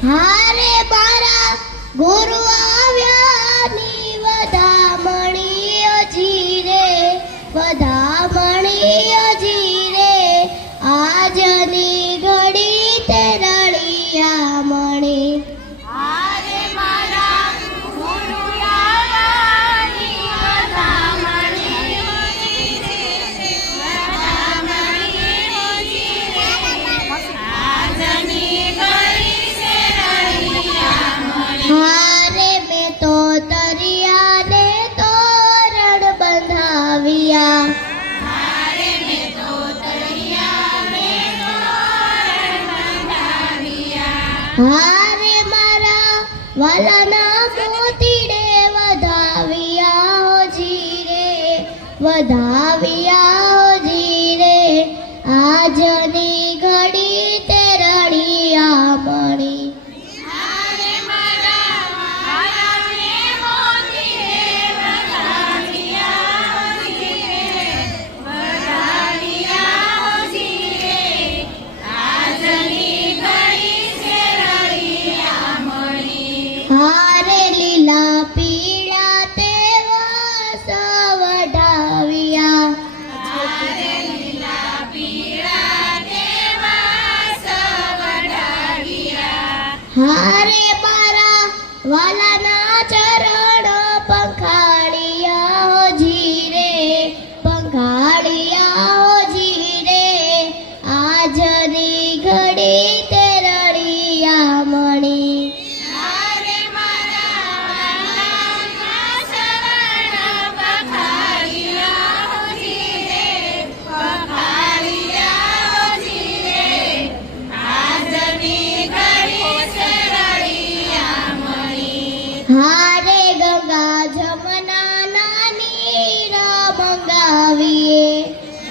હારે મારા ગુરુ આવ્યાની વધામણી જીરે વધામણી જીરે આજની ઘડી તે રળિયા મણી હારે મારા ગુરુ આવ્યાની વધામણી જીરે વધામણી જીરે આજની ઘડી તે રળિયા મણી હારે મેં તો તરિયાને તોરણ બંધાવ્યા હારે મેં તો તળિયાને તોરણ બંધાવ્યા હારે મારા વાલાના મોતીડે વધાવ્યા હો જીરે વધાવ્યા હો જીરે આજની ઘડી તે રળિયા મણી હારે મારા વાલાને મોતીડે વધાવ્યા જીરે વધાવ્યા જીરે આજની ઘડી છે રળિયા મણી હારે લીલા પીળા તે વાસ વઢાવ્યા હારે લીલા પીળા દેવા સવડાવ્યા હારે મારા વાલાના ચરણ પંખાળિયા હો જીરે પંખાળિયા હો જીરે આજની ઘડી તે રળિયા મણી હારે મારા વાલાના શરણ પખાળિયા જીરે પખાળિયા જીરે આજની ઘડી છે રળિયા મણી હારે ગંગા જમના નીર મંગાવીએ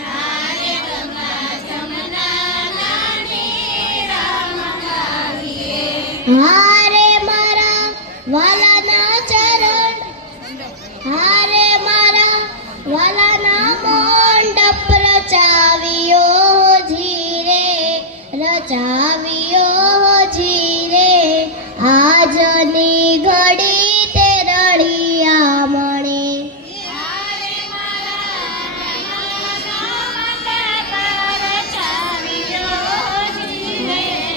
હારે ગંગા જમના નીરા મંગાવીએ હારે મારા વાલાના ચરણ હારે મારા વાલાના મંડપ રચાવ્યો જીરે રચાવ્યો